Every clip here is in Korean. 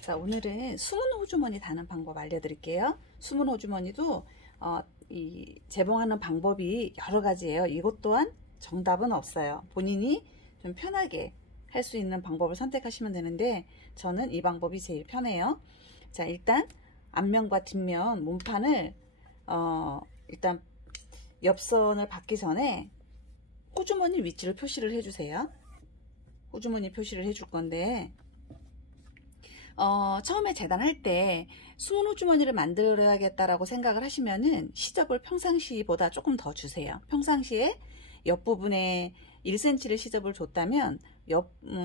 자, 오늘은 숨은 호주머니 다는 방법 알려드릴게요. 숨은 호주머니도 이 재봉하는 방법이 여러 가지예요. 이것 또한 정답은 없어요. 본인이 좀 편하게 할 수 있는 방법을 선택하시면 되는데 저는 이 방법이 제일 편해요. 자, 일단 앞면과 뒷면 몸판을 일단 옆선을 받기 전에 호주머니 위치를 표시를 해주세요. 호주머니 표시를 해줄 건데 처음에 재단할 때 숨은 호주머니를 만들어야겠다라고 생각을 하시면은 시접을 평상시보다 조금 더 주세요. 평상시에 옆부분에 1cm를 시접을 줬다면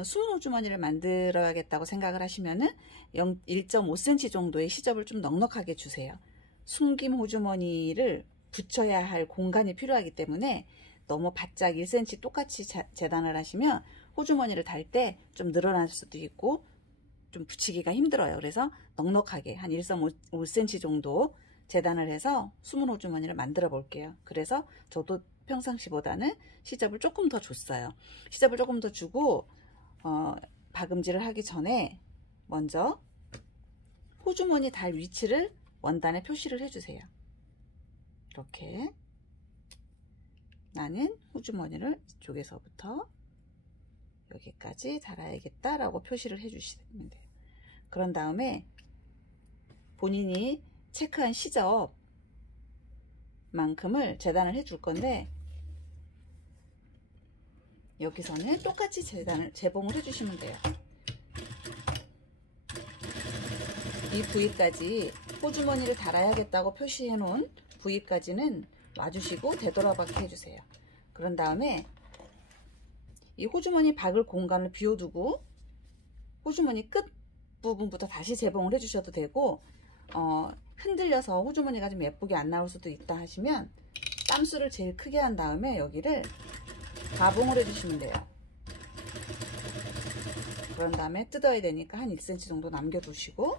숨은 호주머니를 만들어야겠다고 생각을 하시면은 1.5cm 정도의 시접을 좀 넉넉하게 주세요. 숨김 호주머니를 붙여야 할 공간이 필요하기 때문에 너무 바짝 1cm 똑같이 재단을 하시면 호주머니를 달 때 좀 늘어날 수도 있고 좀 붙이기가 힘들어요. 그래서 넉넉하게 한 1.5cm 정도 재단을 해서 숨은 호주머니를 만들어 볼게요. 그래서 저도 평상시보다는 시접을 조금 더 줬어요. 시접을 조금 더 주고 박음질을 하기 전에 먼저 호주머니 달 위치를 원단에 표시를 해주세요. 이렇게 나는 호주머니를 이쪽에서부터 여기까지 달아야겠다 라고 표시를 해주시면 돼요. 그런 다음에 본인이 체크한 시접만큼을 재단을 해줄 건데 여기서는 똑같이 재봉을 해주시면 돼요. 이 부위까지 호주머니를 달아야겠다고 표시해 놓은 부위까지는 와주시고 되돌아박기 해주세요. 그런 다음에 이 호주머니 박을 공간을 비워두고 호주머니 끝 부분부터 다시 재봉을 해주셔도 되고 흔들려서 호주머니가 좀 예쁘게 안 나올 수도 있다 하시면 땀수를 제일 크게 한 다음에 여기를 가봉을 해주시면 돼요. 그런 다음에 뜯어야 되니까 한 1cm 정도 남겨두시고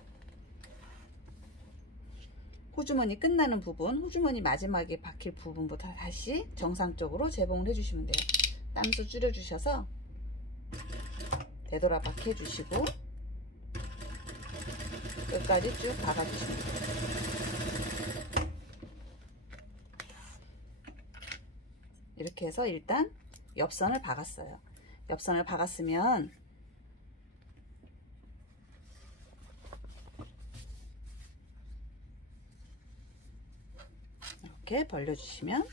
호주머니 끝나는 부분, 호주머니 마지막에 박힐 부분부터 다시 정상적으로 재봉을 해주시면 돼요. 땀수 줄여주셔서 되돌아박기 해주시고 끝까지 쭉 박아주시면 돼요. 이렇게 해서 일단 옆선을 박았어요. 옆선을 박았으면 이렇게 벌려주시면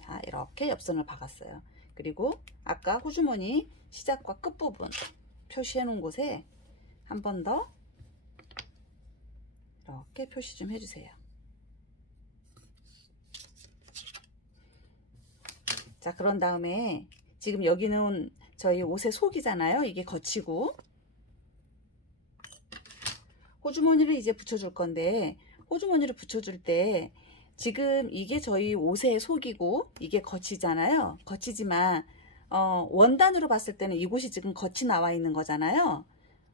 자, 이렇게 옆선을 박았어요. 그리고 아까 호주머니 시작과 끝부분 표시해 놓은 곳에 한 번 더 이렇게 표시 좀 해주세요. 자, 그런 다음에 지금 여기는 저희 옷의 속이잖아요. 이게 겉이고 호주머니를 이제 붙여줄 건데 호주머니를 붙여줄 때 지금 이게 저희 옷의 속이고 이게 겉이잖아요. 겉이지만 원단으로 봤을 때는 이곳이 지금 겉이 나와 있는 거잖아요.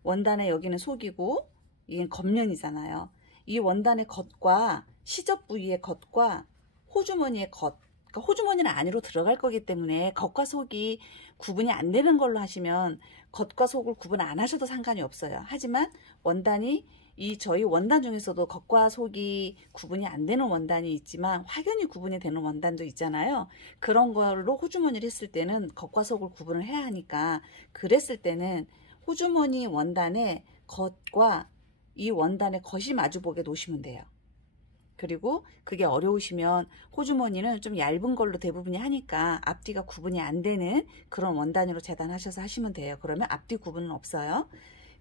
원단의 여기는 속이고 이게 겉면이잖아요. 이 원단의 겉과 시접 부위의 겉과 호주머니의 겉, 그러니까 호주머니는 안으로 들어갈 거기 때문에 겉과 속이 구분이 안 되는 걸로 하시면 겉과 속을 구분 안 하셔도 상관이 없어요. 하지만 원단이 저희 원단 중에서도 겉과 속이 구분이 안 되는 원단이 있지만 확연히 구분이 되는 원단도 있잖아요. 그런 걸로 호주머니를 했을 때는 겉과 속을 구분을 해야 하니까 그랬을 때는 호주머니 원단의 겉과 이 원단의 겉이 마주보게 놓으시면 돼요. 그리고 그게 어려우시면 호주머니는 좀 얇은 걸로 대부분이 하니까 앞뒤가 구분이 안 되는 그런 원단으로 재단하셔서 하시면 돼요. 그러면 앞뒤 구분은 없어요.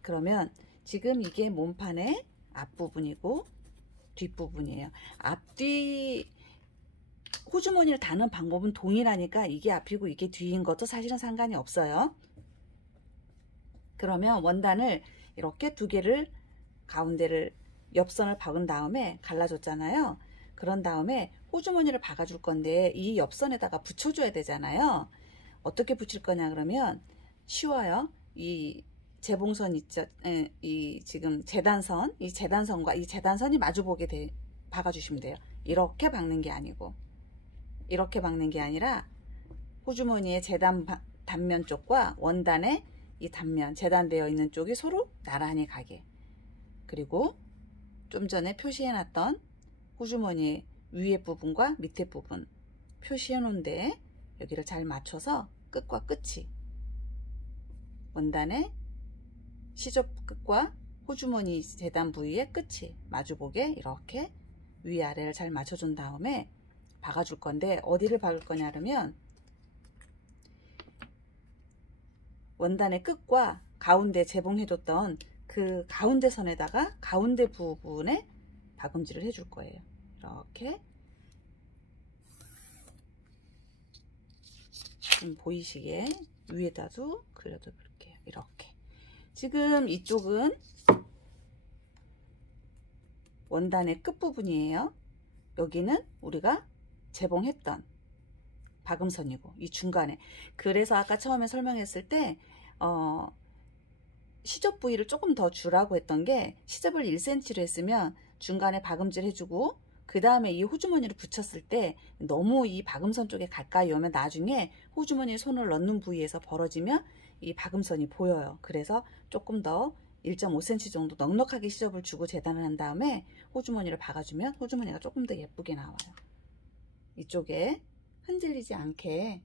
그러면 지금 이게 몸판의 앞부분이고 뒷부분이에요. 앞뒤 호주머니를 다는 방법은 동일하니까 이게 앞이고 이게 뒤인 것도 사실은 상관이 없어요. 그러면 원단을 이렇게 두 개를 가운데를 옆선을 박은 다음에 갈라줬잖아요. 그런 다음에 호주머니를 박아줄 건데 이 옆선에다가 붙여줘야 되잖아요. 어떻게 붙일 거냐 그러면 쉬워요. 이 재봉선 있죠. 이 지금 재단선, 이 재단선과 이 재단선이 마주보게 박아주시면 돼요. 이렇게 박는 게 아니고 이렇게 박는 게 아니라 호주머니의 재단 단면 쪽과 원단의 이 단면 재단되어 있는 쪽이 서로 나란히 가게, 그리고 좀 전에 표시해 놨던 호주머니 위에 부분과 밑에 부분 표시해 놓은데 여기를 잘 맞춰서 끝과 끝이 원단의 시접 끝과 호주머니 재단 부위의 끝이 마주보게 이렇게 위아래를 잘 맞춰준 다음에 박아줄 건데, 어디를 박을 거냐 그러면 원단의 끝과 가운데 재봉해뒀던 그 가운데 선에다가 가운데 부분에 박음질을 해줄 거예요. 이렇게 좀 보이시게 위에다도 그려도 볼게요. 이렇게 지금 이쪽은 원단의 끝부분이에요. 여기는 우리가 재봉했던 박음선이고 이 중간에, 그래서 아까 처음에 설명했을 때 시접 부위를 조금 더 주라고 했던 게, 시접을 1cm로 했으면 중간에 박음질 해주고 그 다음에 이 호주머니를 붙였을 때 너무 이 박음선 쪽에 가까이 오면 나중에 호주머니에 손을 넣는 부위에서 벌어지면 이 박음선이 보여요. 그래서 조금 더 1.5cm 정도 넉넉하게 시접을 주고 재단을 한 다음에 호주머니를 박아주면 호주머니가 조금 더 예쁘게 나와요. 이쪽에 흔들리지 않게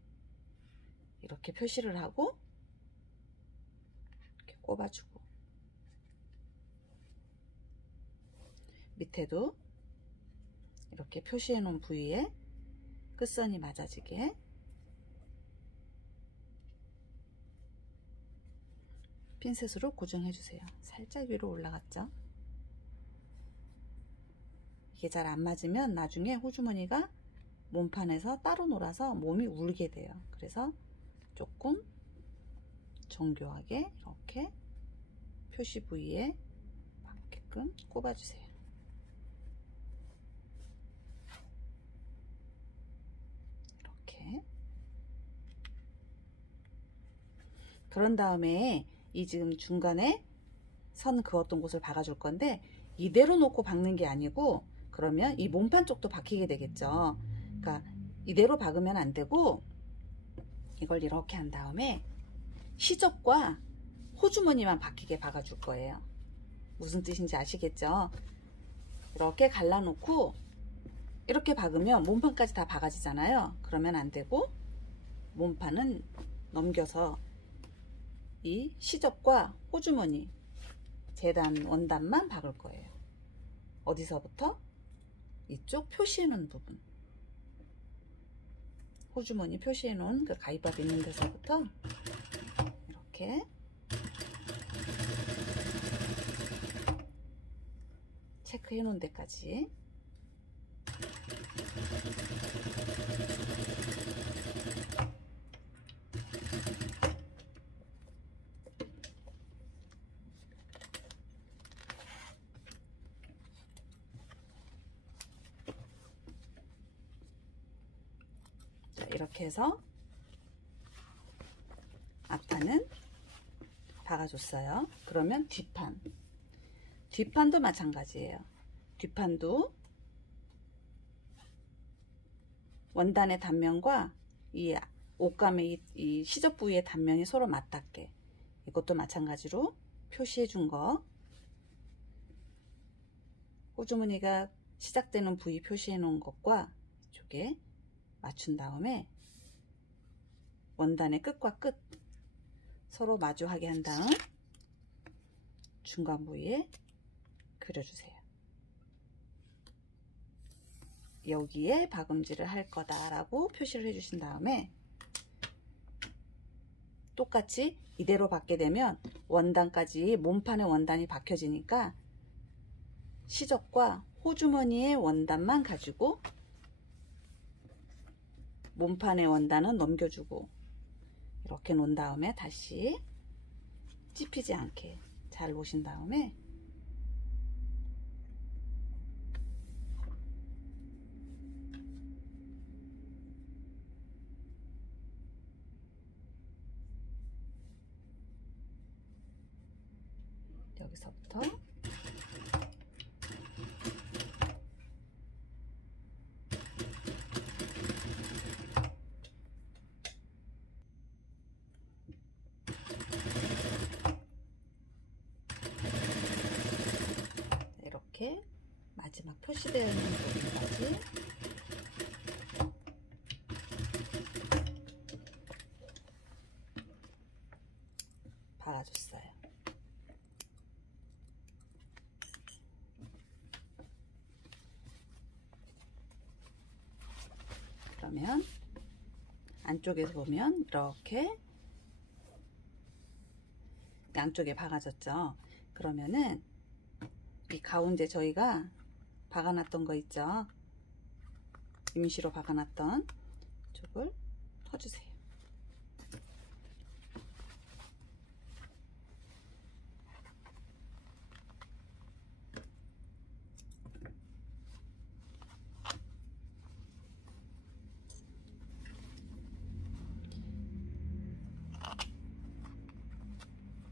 이렇게 표시를 하고 이렇게 꼽아주고, 밑에도 이렇게 표시해 놓은 부위에 끝선이 맞아지게 핀셋으로 고정해 주세요. 살짝 위로 올라갔죠. 이게 잘 안 맞으면 나중에 호주머니가 몸판에서 따로 놀아서 몸이 울게 돼요. 그래서 조금 정교하게 이렇게 표시 부위에 맞게끔 꼽아주세요. 이렇게. 그런 다음에 이 지금 중간에 선 그었던 곳을 박아줄 건데, 이대로 놓고 박는 게 아니고 그러면 이 몸판 쪽도 박히게 되겠죠. 그러니까 이대로 박으면 안 되고 이걸 이렇게 한 다음에 시접과 호주머니만 박히게 박아줄 거예요. 무슨 뜻인지 아시겠죠? 이렇게 갈라놓고 이렇게 박으면 몸판까지 다 박아지잖아요. 그러면 안 되고 몸판은 넘겨서 이 시접과 호주머니 재단 원단만 박을 거예요. 어디서부터? 이쪽 표시해 놓은 부분, 호주머니 표시해 놓은 그 가위밥 있는 데서부터 이렇게 체크해 놓은 데까지 이렇게 해서 앞판은 박아줬어요. 그러면 뒷판도 마찬가지예요. 뒷판도 원단의 단면과 이 옷감의 이 시접 부위의 단면이 서로 맞닿게, 이것도 마찬가지로 표시해 준 거, 호주머니가 시작되는 부위 표시해 놓은 것과 이쪽에 맞춘 다음에 원단의 끝과 끝 서로 마주하게 한 다음 중간 부위에 그려주세요. 여기에 박음질을 할 거다라고 표시를 해주신 다음에 똑같이 이대로 박게 되면 원단까지 몸판에 원단이 박혀지니까 시접과 호주머니의 원단만 가지고 몸판의 원단은 넘겨주고 이렇게 놓은 다음에 다시 찝히지 않게 잘 놓으신 다음에 여기서부터 이렇게 마지막 표시되어 있는 부분까지 박아줬어요. 그러면 안쪽에서 보면 이렇게 양쪽에 박아졌죠. 그러면은 이 가운데 저희가 박아놨던 거 있죠. 임시로 박아놨던 쪽을 터주세요.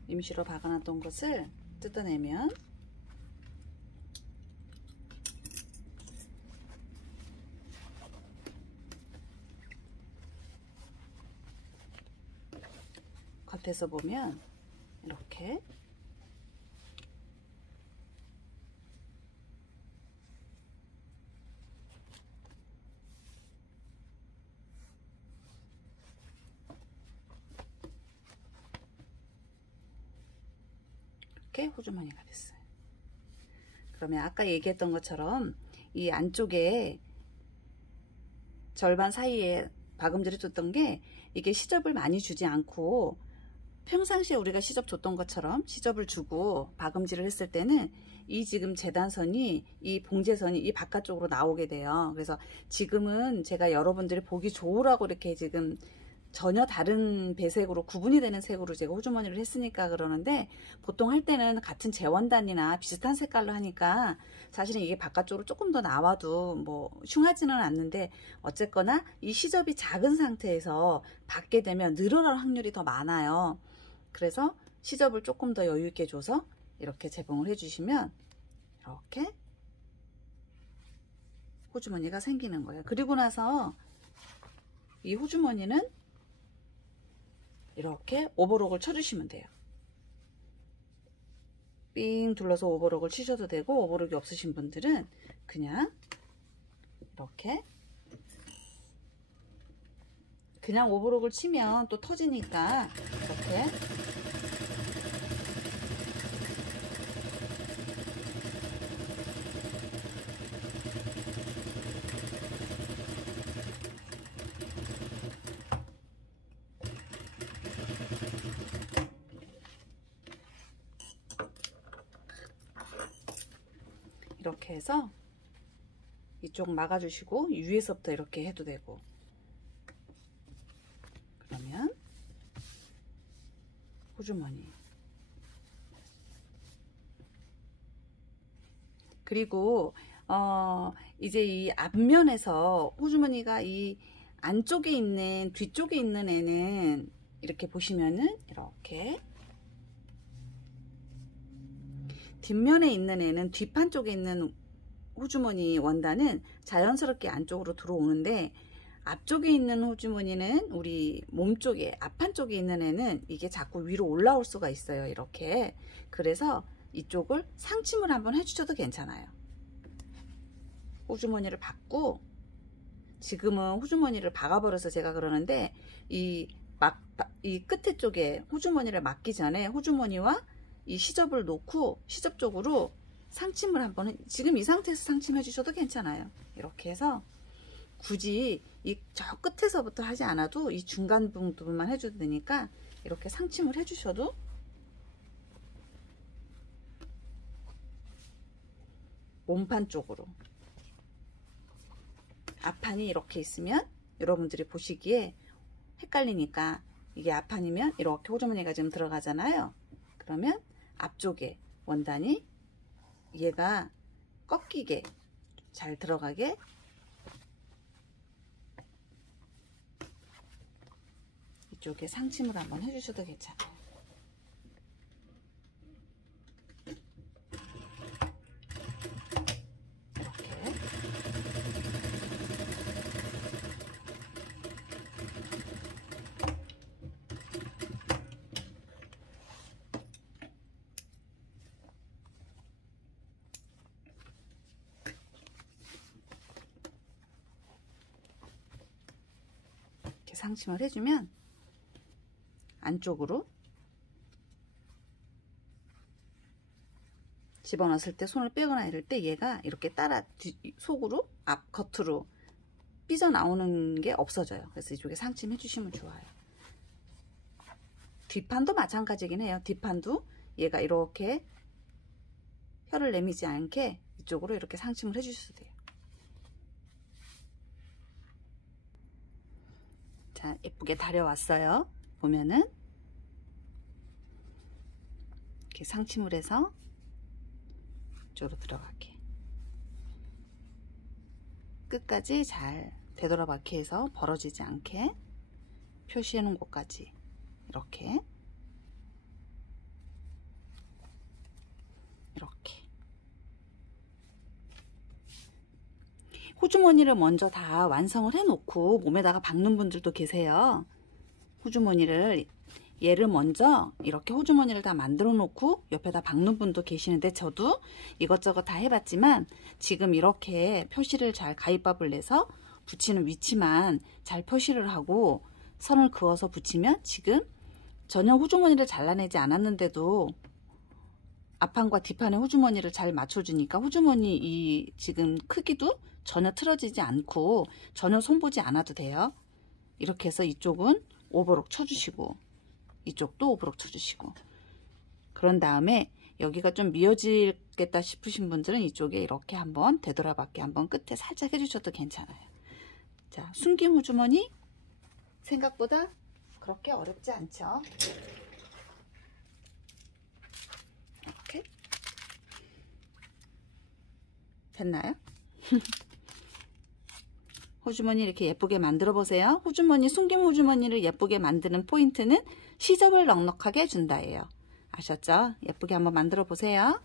임시로 박아놨던 것을 뜯어내면 겉에서 보면 이렇게 이렇게 호주머니가 됐어요. 그러면 아까 얘기했던 것처럼 이 안쪽에 절반 사이에 박음질을 줬던 게 이게 시접을 많이 주지 않고 평상시에 우리가 시접 줬던 것처럼 시접을 주고 박음질을 했을 때는 이 지금 재단선이 이 봉제선이 이 바깥쪽으로 나오게 돼요. 그래서 지금은 제가 여러분들이 보기 좋으라고 이렇게 지금 전혀 다른 배색으로 구분이 되는 색으로 제가 호주머니를 했으니까 그러는데 보통 할 때는 같은 재원단이나 비슷한 색깔로 하니까 사실은 이게 바깥쪽으로 조금 더 나와도 뭐 흉하지는 않는데 어쨌거나 이 시접이 작은 상태에서 받게 되면 늘어날 확률이 더 많아요. 그래서 시접을 조금 더 여유 있게 줘서 이렇게 재봉을 해주시면 이렇게 호주머니가 생기는 거예요. 그리고 나서 이 호주머니는 이렇게 오버록을 쳐주시면 돼요. 삥 둘러서 오버록을 치셔도 되고 오버록이 없으신 분들은 그냥 이렇게 그냥 오버록을 치면 또 터지니까 이렇게 이렇게 해서 이쪽 막아주시고 위에서부터 이렇게 해도 되고 그러면 호주머니 그리고 이제 이 앞면에서 호주머니가 이 안쪽에 있는 뒤쪽에 있는 애는 이렇게 보시면은 이렇게 뒷면에 있는 애는 뒷판 쪽에 있는 호주머니 원단은 자연스럽게 안쪽으로 들어오는데 앞쪽에 있는 호주머니는 우리 몸 쪽에 앞판 쪽에 있는 애는 이게 자꾸 위로 올라올 수가 있어요. 이렇게 그래서 이쪽을 상침을 한번 해주셔도 괜찮아요. 호주머니를 박고 지금은 호주머니를 박아버려서 제가 그러는데 이 끝에 쪽에 호주머니를 막기 전에 호주머니와 이 시접을 놓고 시접 쪽으로 상침을 한번 지금 이 상태에서 상침해 주셔도 괜찮아요. 이렇게 해서 굳이 이 저 끝에서부터 하지 않아도 이 중간 부분만 해줘도 되니까 이렇게 상침을 해 주셔도 몸판 쪽으로 앞판이 이렇게 있으면 여러분들이 보시기에 헷갈리니까 이게 앞판이면 이렇게 호주머니가 지금 들어가잖아요. 그러면 앞쪽에 원단이 얘가 꺾이게 잘 들어가게 이쪽에 상침을 한번 해주셔도 괜찮아요. 이렇게 이렇게 상침을 해주면 안쪽으로 집어넣었을 때 손을 빼거나 이럴 때 얘가 이렇게 따라 속으로 겉으로 삐져나오는 게 없어져요. 그래서 이쪽에 상침해 주시면 좋아요. 뒷판도 마찬가지긴 해요. 뒷판도 얘가 이렇게 혀를 내미지 않게 이쪽으로 이렇게 상침을 해 주셔도 돼요. 자, 예쁘게 다려왔어요. 보면은 이렇게 상침을 해서 이쪽으로 들어가게 끝까지 잘 되돌아박기 해서 벌어지지 않게 표시해 놓은 곳까지 이렇게 호주머니를 먼저 다 완성을 해 놓고 몸에다가 박는 분들도 계세요. 호주머니를 얘를 먼저 이렇게 호주머니를 다 만들어 놓고 옆에다 박는 분도 계시는데 저도 이것저것 다 해봤지만 지금 이렇게 표시를 잘 가위밥을 내서 붙이는 위치만 잘 표시를 하고 선을 그어서 붙이면 지금 전혀 호주머니를 잘라내지 않았는데도 앞판과 뒷판의 호주머니를 잘 맞춰주니까 호주머니 이 지금 크기도 전혀 틀어지지 않고 전혀 손보지 않아도 돼요. 이렇게 해서 이쪽은 오버록 쳐주시고 이쪽도 오버록 쳐주시고 그런 다음에 여기가 좀 미어지겠다 싶으신 분들은 이쪽에 이렇게 한번 되돌아박기 한번 끝에 살짝 해주셔도 괜찮아요. 자, 숨김 호주머니 생각보다 그렇게 어렵지 않죠. 이렇게 됐나요? 호주머니 이렇게 예쁘게 만들어 보세요. 호주머니, 숨김 호주머니를 예쁘게 만드는 포인트는 시접을 넉넉하게 준다예요. 아셨죠? 예쁘게 한번 만들어 보세요.